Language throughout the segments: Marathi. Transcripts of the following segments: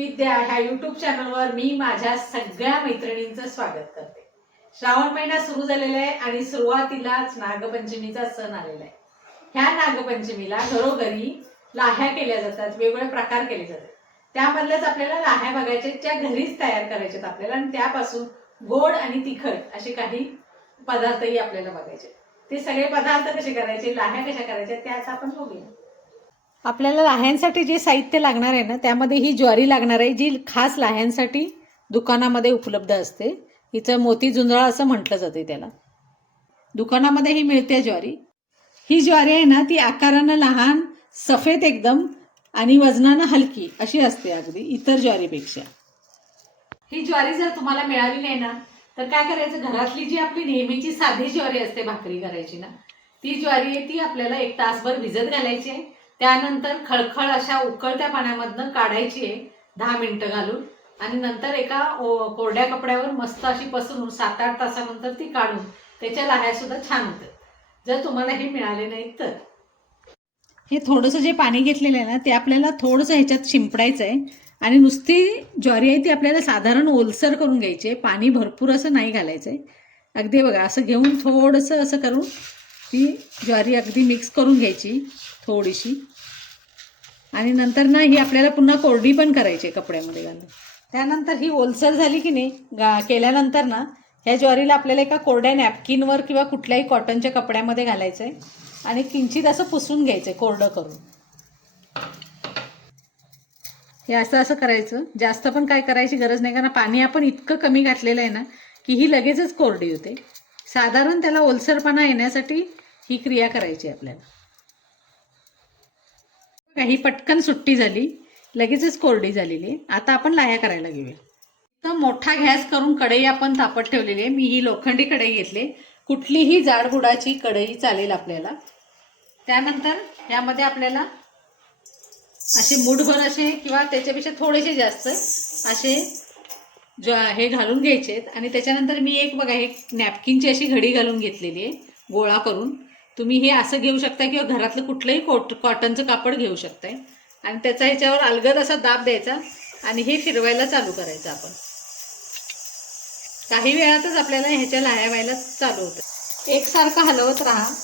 विद्या ह्या युट्यूब चॅनलवर मी माझ्या सगळ्या मैत्रिणींचं स्वागत करते. श्रावण महिना सुरू झालेला आहे आणि सुरुवातीलाच नागपंचमीचा सण आलेला आहे. ह्या नागपंचमीला घरोघरी लाह्या केल्या जातात वेगवेगळे प्रकार केले जातात. त्यामधल्याच आपल्याला लाह्या बघायच्या ज्या घरीच तयार करायच्यात आपल्याला आणि त्यापासून गोड आणि तिखट असे काही पदार्थही आपल्याला बघायचे ते सगळे पदार्थ कसे करायचे लाह्या कशा करायच्या त्याच आपण बघूया. आपल्याला लाह्यांसाठी जे साहित्य लागणार आहे ना त्यामध्ये ही ज्वारी लागणार आहे जी खास लाह्यांसाठी दुकानामध्ये उपलब्ध असते. हिचं मोती जुंजळा असं म्हटलं जाते त्याला. दुकानामध्ये ही मिळते ज्वारी. ही ज्वारी आहे ना ती आकारानं लहान सफेद एकदम आणि वजनानं हलकी अशी असते अगदी इतर ज्वारीपेक्षा. ही ज्वारी जर तुम्हाला मिळाली नाही ना तर काय करायचं घरातली जी आपली नेहमीची साधी ज्वारी असते भाकरी करायची ना ती ज्वारी आहे ती आपल्याला एक तासभर भिजत घालायची आहे. त्यानंतर खळखळ अशा उकळत्या पाण्यामधनं काढायची आहे दहा मिनिटं घालून. आणि नंतर एका कोरड्या कपड्यावर मस्त अशी पसरून सात आठ तासानंतर ती काढून त्याच्या लाह्या सुद्धा छान होतात. जर तुम्हाला हे मिळाले नाहीत तर. हे थोडंसं जे पाणी घेतलेलं आहे ना ते आपल्याला थोडंसं ह्याच्यात शिंपडायचं आहे. आणि नुसती ज्वारी आहे ती आपल्याला साधारण ओलसर करून घ्यायची आहे. पाणी भरपूर असं नाही घालायचं आहे. अगदी बघा असं घेऊन थोडंसं असं करून ती ज्वारी अगदी मिक्स करून घ्यायची थोडीशी. आणि नंतर ना ही आपल्याला पुन्हा कोरडी पण करायची आहे कपड्यामध्ये घालून त्यानंतर ही ओलसर झाली की नाही गा केल्यानंतर ना ह्या ज्वारीला आपल्याला एका कोरड्या नॅपकिनवर किंवा कुठल्याही कॉटनच्या कपड्यामध्ये घालायचं आहे आणि किंचित असं पुसून घ्यायचं आहे कोरडं करून. हे असं असं करायचं. जास्त पण काय करायची गरज नाही कारण पाणी आपण इतकं कमी घातलेलं आहे ना की ही लगेचच कोरडी होते. साधारण त्याला ओलसरपणा येण्यासाठी ही क्रिया करायची आहे आपल्याला. बघा, ही पटकन सुट्टी झाली लगेचच कोरडी झालेली आहे. आता आपण लाह्या करायला घेऊया. तर मोठा गॅस करून कढई आपण तापत ठेवलेली आहे. मी ही लोखंडी कढई घेतली. कुठलीही जाडबुडाची कढई चालेल आपल्याला. त्यानंतर यामध्ये आपल्याला असे मुठभर असे किंवा त्याच्यापेक्षा थोडेसे जास्त असे ज हे घालून घ्यायचे आहेत. आणि त्याच्यानंतर मी एक बघा एक नॅपकिनची अशी घडी घालून घेतलेली आहे. गोळा करून. तुम्ही हे असं घेऊ शकता किंवा घरातलं कुठलंही कोट कॉटनचं कापड घेऊ शकताय. आणि त्याचा ह्याच्यावर अलगद असा दाब द्यायचा आणि हे फिरवायला चालू करायचं आपण. काही वेळातच आपल्याला ह्याच्या लाह्या व्हायला चालू होतं. एकसारखं हलवत राहा.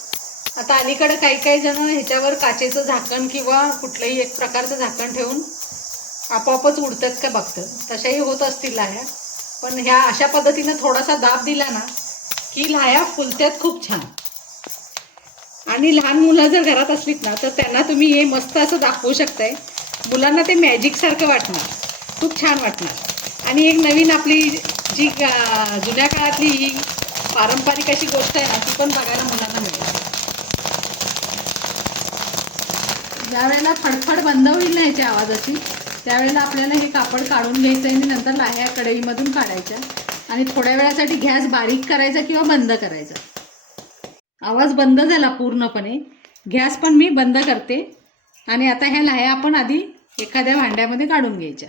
आता अलीकडं काही काही जण ह्याच्यावर काचेचं झाकण किंवा कुठलंही एक प्रकारचं झाकण ठेवून आपोआपच उडतात का बघतात. तशाही होत असतील लाह्या. पण ह्या अशा पद्धतीनं थोडासा दाब दिला ना की लाह्या फुलत्यात खूप छान. आणि लहान मुलं जर घरात असलीत ना तर त्यांना तुम्ही हे मस्त असं दाखवू शकताय. मुलांना ते मॅजिकसारखं वाटणार. खूप छान वाटणार. आणि एक नवीन आपली जी जुन्या काळातली ही पारंपरिक अशी गोष्ट आहे ना ती पण बघायला मुलांना मिळेल. ज्यावेळेला फडफड बंद होईल ना ह्याच्या आवाजाची त्यावेळेला आपल्याला हे कापड काढून घ्यायचं आहे आणि नंतर लाह्या कढईमधून काढायच्या. आणि थोड्या वेळासाठी गॅस बारीक करायचा किंवा बंद करायचा. आवाज बंद झाला पूर्णपणे. गॅस पण मी बंद करते. आणि आता ह्या लाह्या आपण आधी एखाद्या भांड्यामध्ये काढून घ्यायच्या.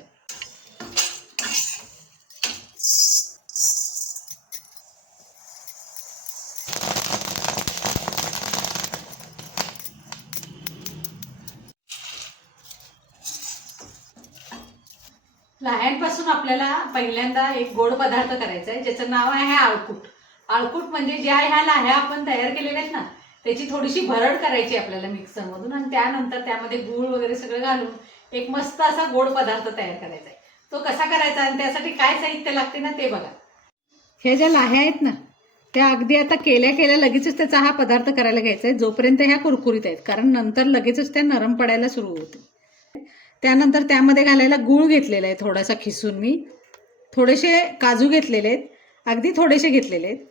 लाह्यांपासून आपल्याला पहिल्यांदा एक गोड पदार्थ करायचा आहे ज्याचं नाव आहे आळकूट. आळकूट म्हणजे ज्या ह्या लाह्या आपण तयार केलेल्या आहेत ना त्याची थोडीशी भरड करायची आपल्याला मिक्सरमधून आणि त्यानंतर त्यामध्ये गूळ वगैरे सगळं घालून एक मस्त असा गोड पदार्थ तयार करायचा आहे. तो कसा करायचा आणि त्यासाठी काय साहित्य लागते ना ते बघा. हे ज्या लाह्या आहेत ना त्या अगदी आता केल्या केल्या लगेचच त्याचा हा पदार्थ करायला घ्यायचा आहे. जोपर्यंत ह्या कुरकुरीत आहेत कारण नंतर लगेचच त्या नरम पडायला सुरू होते. त्यानंतर त्यामध्ये घालायला गूळ घेतलेला आहे थोडासा खिसून मी. थोडेसे काजू घेतलेले आहेत. अगदी थोडेसे घेतलेले आहेत.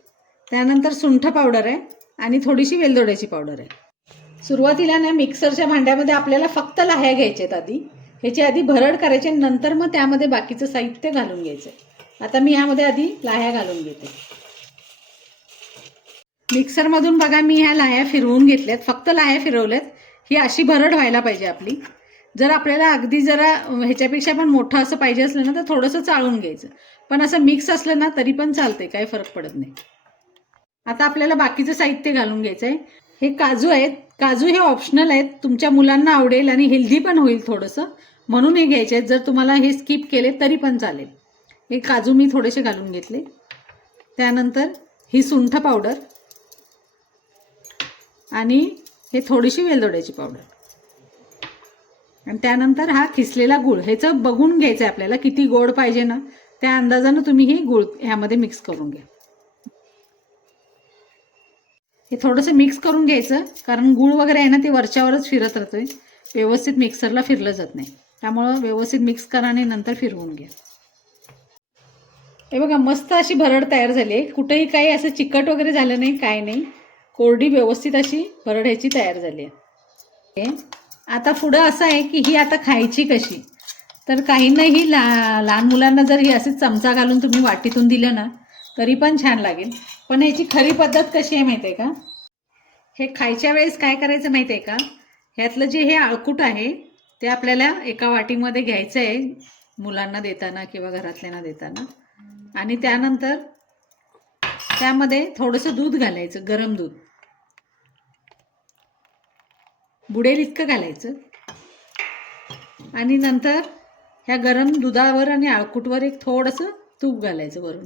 त्यानंतर सुंठ पावडर आहे आणि थोडीशी वेलदोड्याची पावडर आहे. सुरुवातीला ना मिक्सरच्या भांड्यामध्ये आपल्याला फक्त लाह्या घ्यायच्या आहेत आधी. ह्याची आधी भरड करायची नंतर मग त्यामध्ये बाकीचं साहित्य घालून घ्यायचं आता मी ह्यामध्ये आधी लाह्या घालून घेते. मिक्सरमधून बघा मी ह्या लाह्या फिरवून घेतल्यात. फक्त लाह्या फिरवल्यात. ही अशी भरड व्हायला पाहिजे आपली. जर आपल्याला अगदी जरा ह्याच्यापेक्षा पण मोठं असं पाहिजे असलं ना तर थोडंसं चाळून घ्यायचं. पण असं मिक्स असलं ना तरी पण चालते काही फरक पडत नाही. आता आपल्याला बाकीचं साहित्य घालून घ्यायचं आहे हे काजू आहेत. काजू हे ऑप्शनल आहेत. तुमच्या मुलांना आवडेल आणि हेल्दी पण होईल थोडंसं. म्हणून हे घ्यायचे आहेत. जर तुम्हाला हे स्किप केले तरी पण चालेल. हे काजू मी थोडेसे घालून घेतले. त्यानंतर ही सुंठ पावडर आणि हे थोडीशी वेलदोड्याची पावडर आणि त्यानंतर हा खिसलेला गूळ. ह्याचं बघून घ्यायचं आहे आपल्याला किती गोड पाहिजे ना. त्या अंदाजानं तुम्ही ही गूळ ह्यामध्ये मिक्स करून घ्या. हे थोडंसं मिक्स करून घ्यायचं कारण गूळ वगैरे आहे ना ते वरच्यावरच फिरत राहतोय. व्यवस्थित मिक्सरला फिरलं जात नाही. त्यामुळं व्यवस्थित मिक्स करा आणि नंतर फिरवून घ्या. हे बघा मस्त अशी भरड तयार झाली आहे. कुठेही काही असं चिकट वगैरे झालं नाही काय नाही. कोरडी व्यवस्थित अशी भरड ह्याची तयार झाली आहे. आता पुढं असं आहे की ही आता खायची कशी? तर काहींना ही ला लहान मुलांना जर ही अशी चमचा घालून तुम्ही वाटीतून दिलं ना तरी पण छान लागेल. पण ह्याची खरी पद्धत कशी आहे माहिती आहे का? हे खायच्या वेळेस काय करायचं माहिती आहे का? ह्यातलं जे हे आळकूट आहे ते आपल्याला एका वाटीमध्ये घ्यायचं आहे मुलांना देताना किंवा घरातल्यांना देताना. आणि त्यानंतर त्यामध्ये थोडंसं दूध घालायचं गरम दूध. बुडेल इतकं घालायचं. आणि नंतर ह्या गरम दुधावर आणि आळकूटवर एक थोडंसं तूप घालायचं वरून.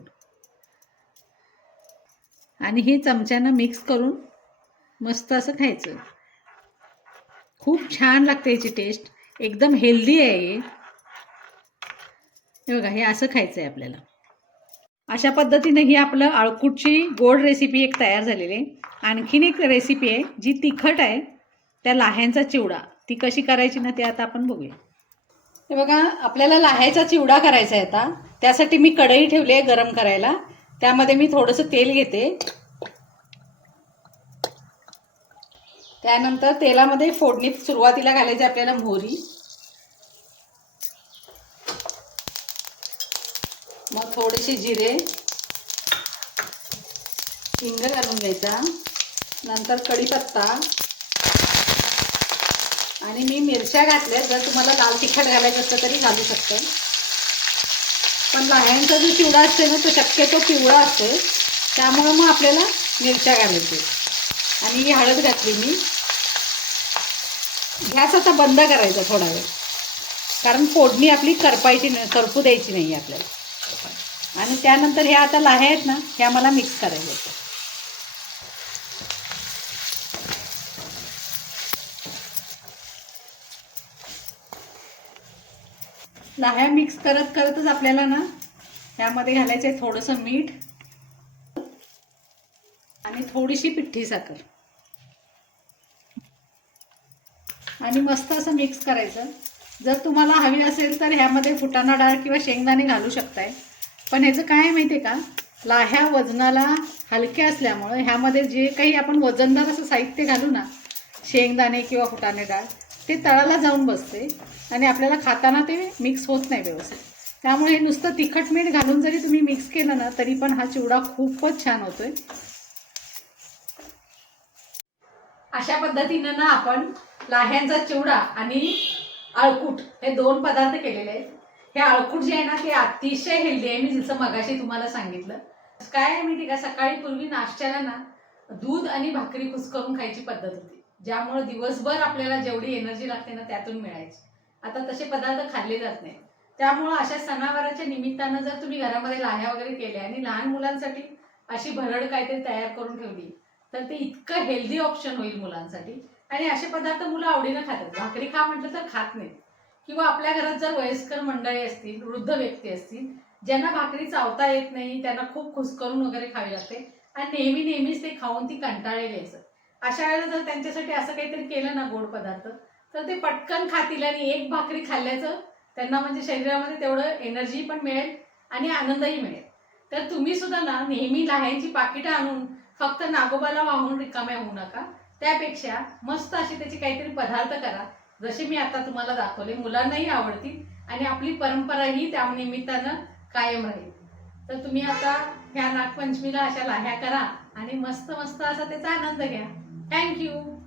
आणि हे चमच्यानं मिक्स करून मस्त असं खायचं. खूप छान लागते याची टेस्ट एकदम हेल्दी आहे हे. बघा हे असं खायचं आहे आपल्याला. अशा पद्धतीने ही आपलं आळकूटची गोड रेसिपी एक तयार झालेली आहे. आणखीन एक रेसिपी आहे जी तिखट आहे त्या लाह्यांचा चिवडा. ती कशी करायची ना ते आता आपण बघूया. हे बघा आपल्याला लाह्याचा चिवडा करायचा आहे आता. त्यासाठी मी कढई ठेवली आहे गरम करायला. त्यामध्ये मी थोडंसं तेल घेते. त्यानंतर तेलामध्ये फोडणीत सुरुवातीला घालायची आपल्याला मोहरी. मग थोडेसे जिरे. हिंग घालून घ्यायचा. नंतर कढीपत्ता. आणि मी मिरच्या घातल्या जर तुम्हाला लाल तिखट घालायचं असतं तरी घालू शकतं. पण लाह्यांचा जो चिवडा असते ना तो शक्यतो पिवळा असतो त्यामुळं मग आपल्याला मिरच्या घालायचे आणि ही हळद घातली मी. गॅस आता बंद करायचा थोडा वेळ. कारण फोडणी आपली करपायची नाही करपू द्यायची नाही आपल्याला. आणि त्यानंतर ह्या आता लाह्या आहेत ना ह्या मला मिक्स करायच्या लाह्या मिक्स करत करतच आपल्याला ना ह्यामध्ये घालायचं आहे थोडंसं मीठ आणि थोडीशी पिठ्ठी साखर. आणि मस्त असं मिक्स करायचं. जर तुम्हाला हवी असेल तर ह्यामध्ये फुटाणा डाळ किंवा शेंगदाणे घालू शकताय. पण ह्याचं काय माहिती आहे का? लाह्या वजनाला हलक्या असल्यामुळं ह्यामध्ये जे काही आपण वजनदार असं साहित्य घालू ना शेंगदाणे किंवा फुटाणे डाळ ते तळाला जाऊन बसते आणि आपल्याला खाताना ते मिक्स होत नाही व्यवस्थित. त्यामुळे हे नुसतं तिखट मीठ घालून जरी तुम्ही मिक्स केलं ना तरी पण हा चिवडा खूपच छान होतोय. अशा पद्धतीनं ना आपण लाह्यांचा चिवडा आणि अळकूट हे दोन पदार्थ केलेले आहेत. हे अळकूट जे आहे ना ते अतिशय हेल्दी आहे. मी जसं मगाशी तुम्हाला सांगितलं. काय आहे माहिती का? सकाळी पूर्वी नाश्त्याला ना दूध आणि भाकरी कुस्करून खायची पद्धत होती. ज्यामुळे दिवसभर आपल्याला जेवढी एनर्जी लागते ना त्यातून मिळायची. आता तसे पदार्थ खाल्ले जात नाही. त्यामुळं अशा सणावाराच्या निमित्तानं जर तुम्ही घरामध्ये लाह्या वगैरे केल्या आणि लहान मुलांसाठी अशी भरड काहीतरी तयार करून ठेवली तर ते इतकं हेल्दी ऑप्शन होईल मुलांसाठी. आणि असे पदार्थ मुलं आवडीनं खातात. भाकरी खा म्हटलं तर खात नाहीत. किंवा आपल्या घरात जर वयस्कर मंडळी असतील वृद्ध व्यक्ती असतील ज्यांना भाकरी चावता येत नाही त्यांना खूप खुसकरून वगैरे खावी लागते. आणि नेहमी नेहमीच ते खाऊन ती कंटाळलेली असत अशा वेळेला जर त्यांच्यासाठी असं काहीतरी केलं ना गोड पदार्थ तर ते पटकन खातील आणि एक भाकरी खाल्ल्याचं त्यांना म्हणजे शरीरामध्ये तेवढं एनर्जी पण मिळेल आणि आनंदही मिळेल. तर तुम्ही सुद्धा ना नेहमी लाह्यांची पाकिटं आणून फक्त नागोबाला वाहून रिकाम्या होऊ नका. त्यापेक्षा मस्त असे त्याचे काहीतरी पदार्थ करा जसे मी आता तुम्हाला दाखवले. मुलांनाही आवडतील आणि आपली परंपराही त्या निमित्तानं कायम राहील. तर तुम्ही आता ह्या नागपंचमीला अशा लाह्या करा आणि मस्त मस्त असा त्याचा आनंद घ्या. Thank you.